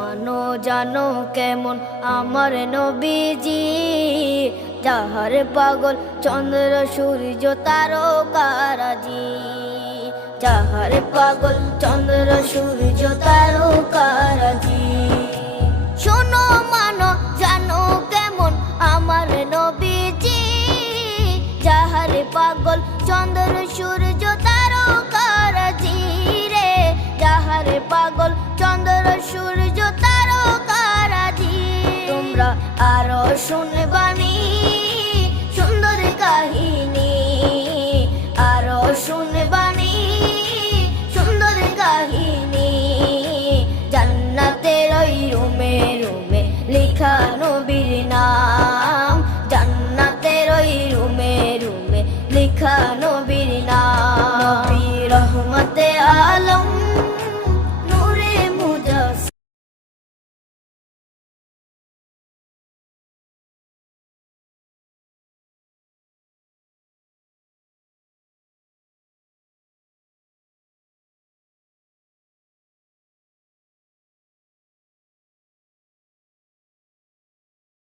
মানো জানো কেমন আমার নবীজি, যাহার পাগল চন্দ্র সূর্য তারকারাজি, যাহার পাগল চন্দ্র সূর্য তারকারাজি। শোনো মানো জানো কেমন আমার নবীজি, যাহার পাগল চন্দ্র সূর্য তারকারাজি রে, যাহার পাগল চন্দ্র সূর্য তারকারাজি। তোমরা আরো শুনে